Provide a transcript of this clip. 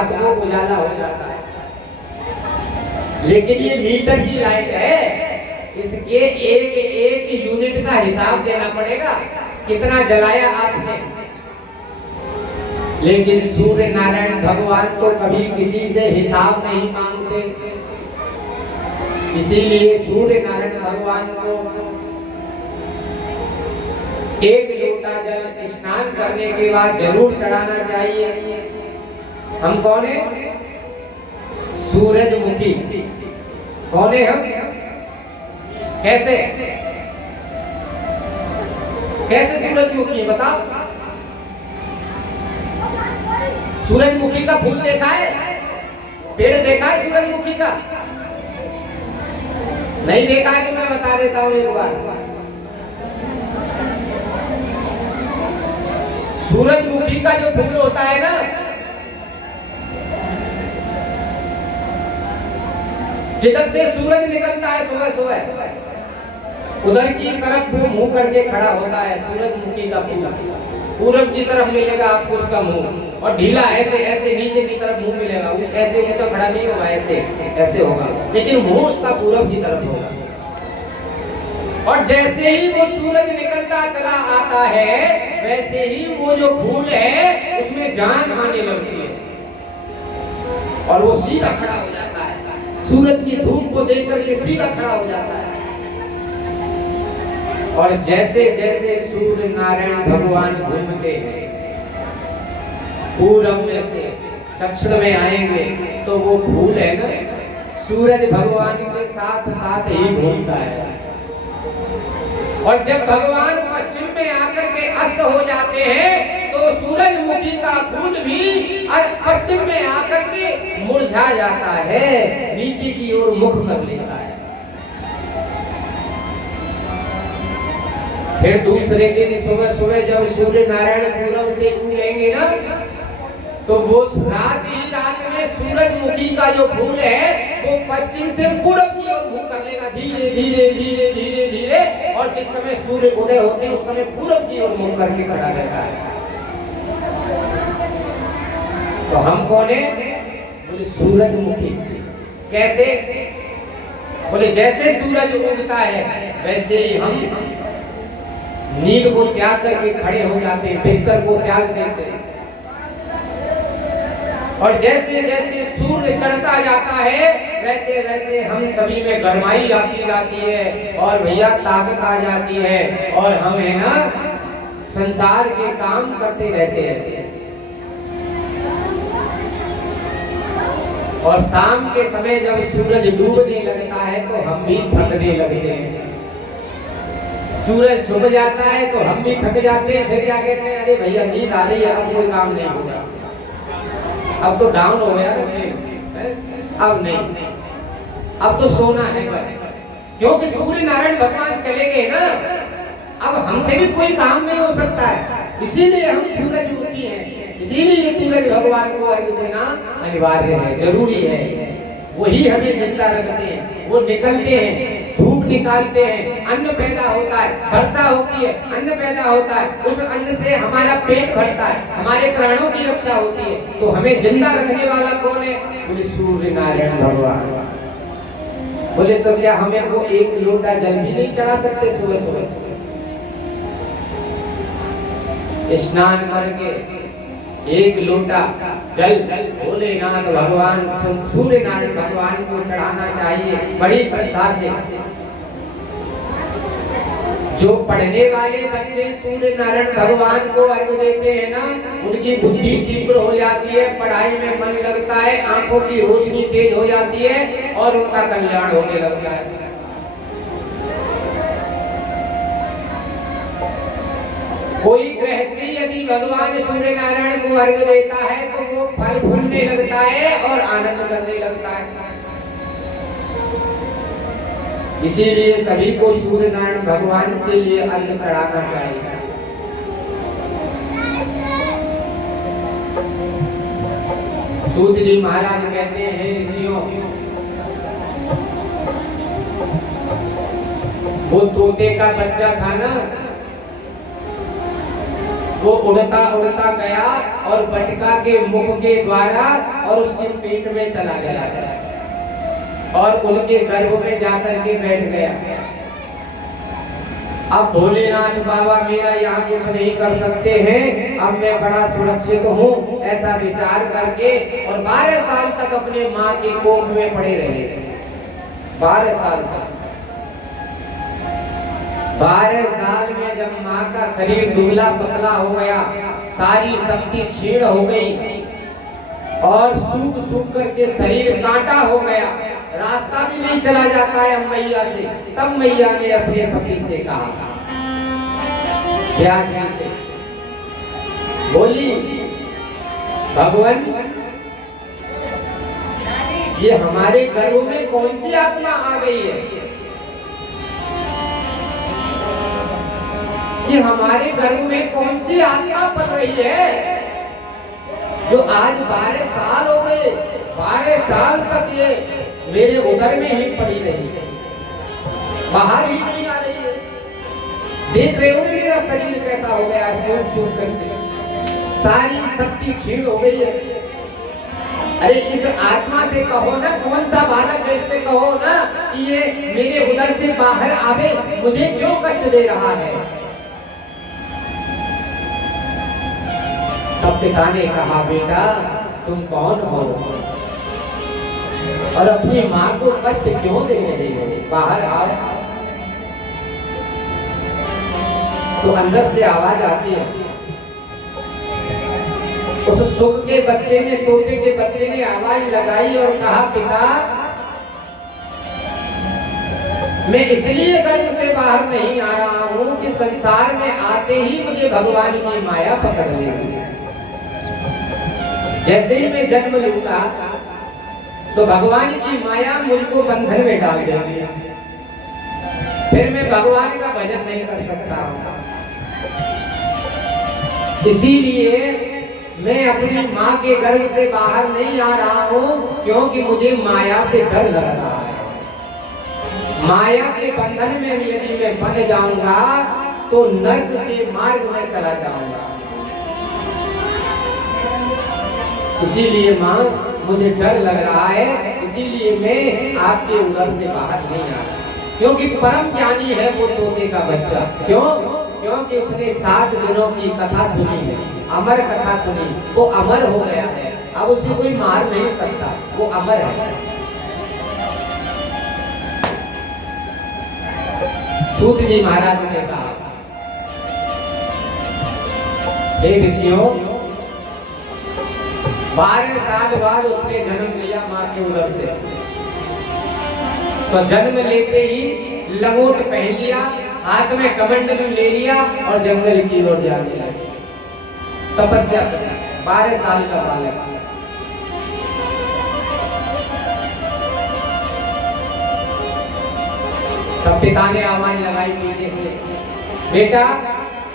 रात को उजाला हो जाता है। लेकिन ये मीटर की लाइट है, इसके एक एक यूनिट का हिसाब देना पड़ेगा, कितना जलाया आपने। लेकिन सूर्य नारायण भगवान तो कभी किसी से हिसाब नहीं मांगते, इसीलिए सूर्य नारायण भगवान को एक लोटा जल स्नान करने के बाद जरूर चढ़ाना चाहिए। हम कौन है? सूरजमुखी। कौन है हम? कैसे कैसे सूरजमुखी बताओ? सूरजमुखी का फूल देखा है? पेड़ देखा है सूरजमुखी का? नहीं देखा है तो मैं बता देता हूं एक बार। सूरजमुखी का जो फूल होता है ना, जिधर से सूरज निकलता है सुबह सुबह, उधर की तरफ वो मुंह करके खड़ा होता है सूरजमुखी का फूल। पूरब की तरफ मिलेगा आपको उसका मुंह, और ढीला ऐसे ऐसे नीचे की तरफ मुंह मिलेगा। वो ऐसे ऊंचा खड़ा नहीं होगा, ऐसे ऐसे होगा, लेकिन मुंह उसका पूरब की तरफ होगा। और जैसे ही वो सूरज निकलता चला आता है, वैसे ही वो जो फूल है उसमें जान आने लगती है और वो सीधा खड़ा हो जाता है। सूरज की धूप को देख करके सीधा खड़ा हो जाता है। और जैसे जैसे सूर्य नारायण भगवान घूमते हैं, पूरब में से दक्षिण में आएंगे, तो वो फूल है ना, सूरज भगवान के साथ साथ ही घूमता है। और जब भगवान पश्चिम में आकर के अस्त हो जाते हैं, तो सूरजमुखी का फूल भी पश्चिम में आकर के मुरझा जाता है, नीचे की ओर मुख कर लेता है। फिर दूसरे दिन सुबह सुबह जब सूर्य नारायण पूरब से उगेंगे ना, तो वो रात ही रात में सूरजमुखी का जो फूल है वो पश्चिम से पूरब की ओर मुख कर लेगा, धीरे धीरे धीरे धीरे धीरे। और जिस समय सूर्य उदय होते हैं उस समय पूरब की ओर मुख करके खड़ा रहता है। तो हम कौन है? बोले सूरजमुखी। कैसे? बोले जैसे सूरज उगता है वैसे ही हम नींद को त्याग करके खड़े हो जाते हैं, बिस्तर को त्याग देते हैं। और जैसे जैसे सूर्य चढ़ता जाता है, वैसे वैसे हम सभी में गरमाई आती जाती है और भैया ताकत आ जाती है, और हम है ना संसार के काम करते रहते हैं। और शाम के समय जब सूरज डूबने लगता है तो हम भी थकने लगते हैं। सूरज छुप जाता है तो हम भी थक जाते हैं। फिर क्या कहते हैं? अरे भैया नींद आ रही है, अब कोई काम नहीं होगा, अब तो डाउन हो गया ना, अब नहीं, अब तो सोना है बस। क्योंकि सूर्य नारायण भगवान चले गए ना, अब हमसे भी कोई काम नहीं हो सकता है। इसीलिए हम सूरजमुखी हैं, इसीलिए सूरज भगवान को अर्घ्य देना अनिवार्य है, जरूरी है। वही हमें जिंदा रखते हैं, वो निकलते हैं, धूप निकालते हैं, अन्न पैदा होता है, वर्षा होती है, अन्न पैदा होता है, उस अन्न से हमारा पेट भरता है, हमारे प्राणों की रक्षा होती है। तो हमें जिंदा रखने वाला कौन है? बोले सूर्य नारायण भगवान। बोले तो क्या हमें वो एक लोटा जल भी नहीं चढ़ा सकते सुबह सुबह? स्नान करके एक लोटा जल भोलेनाथ भगवान सूर्य नारायण भगवान को चढ़ाना चाहिए बड़ी श्रद्धा से। जो पढ़ने वाले बच्चे सूर्य नारायण भगवान को अर्घ्य देते हैं ना, उनकी बुद्धि तीव्र हो जाती है, पढ़ाई में मन लगता है, आंखों की रोशनी तेज हो जाती है और उनका कल्याण होने लगता है। कोई गृहस्थी यदि भगवान सूर्य नारायण को अर्घ्य देता है तो वो फल फूलने लगता है और आनंद करने लगता है। इसीलिए सभी को सूर्य नारायण भगवान के लिए अर्घ्य चढ़ाना चाहिए। सूत जी महाराज कहते हैं, ऋषियों, वो तोते का बच्चा था ना, वो उड़ता उड़ता गया और बटका के मुख के द्वारा और उसके पेट में चला गया और उनके गर्भ में जाकर के बैठ गया। अब भोलेनाथ बाबा मेरा यहाँ कुछ नहीं कर सकते हैं, अब मैं बड़ा सुरक्षित हूँ, ऐसा विचार करके और 12 साल तक अपने माँ के कोख में पड़े रहे। 12 साल तक। 12 साल में जब माँ का शरीर दुबला पतला हो गया, सारी शक्ति क्षीण हो गई और सूख सूख करके शरीर कांटा हो गया, रास्ता भी नहीं चला जाता है मैया से, तब मैया ने अपने पति से कहा, व्यास जी से बोली, भगवान ये हमारे घरों में कौन सी आत्मा आ गई है कि हमारे घरों में कौन सी आत्मा पल रही है जो आज 12 साल हो गए, 12 साल तक ये मेरे उदर में ही पड़ी रही है, बाहर ही नहीं आ रही है। देख रहे हो मेरा शरीर कैसा हो गया, सूख सूख करके सारी शक्ति क्षीण हो गई है। अरे इस आत्मा से कहो ना, कौन सा बालक है, इससे कहो ना कि ये मेरे उदर से बाहर आवे, मुझे क्यों कष्ट दे रहा है। तब पिता ने कहा, बेटा तुम कौन हो और अपनी माँ को कष्ट क्यों दे रहे हो, बाहर आओ। तो अंदर से आवाज आती है। उस सुख के बच्चे ने, तोते के बच्चे ने आवाज लगाई और कहा, पिता मैं इसलिए गर्भ से बाहर नहीं आ रहा हूं कि संसार में आते ही मुझे भगवान की माया पकड़ लेगी। जैसे ही मैं जन्म लूंगा तो भगवान की माया मुझको बंधन में डाल देगी, फिर मैं भगवान का भजन नहीं कर सकता हूं। इसीलिए मैं अपनी माँ के गर्भ से बाहर नहीं आ रहा हूं, क्योंकि मुझे माया से डर लग रहा है। माया के बंधन में यदि मैं बंध जाऊंगा तो नर्क के मार्ग में चला जाऊंगा। इसीलिए माँ मुझे डर लग रहा है, इसीलिए मैं आपके उदर से बाहर नहीं आ रहा। क्योंकि परम ज्ञानी है वो तोते का बच्चा। क्यों? क्योंकि उसने 7 दिनों की कथा सुनी है, अमर कथा सुनी, वो अमर हो गया है, अब उसे कोई मार नहीं सकता, वो अमर है। सूत जी महाराज ने कहा, हे ऋषियों, 12 साल बाद उसने जन्म लिया माँ के उदर से। तो जन्म लेते ही लंगोट पहन लिया, हाथ में कमंडलू ले लिया और जंगल की ओर जाने लगे तपस्या करना। 12 साल का बालक। तब पिता ने आवाज लगाई पीछे से, बेटा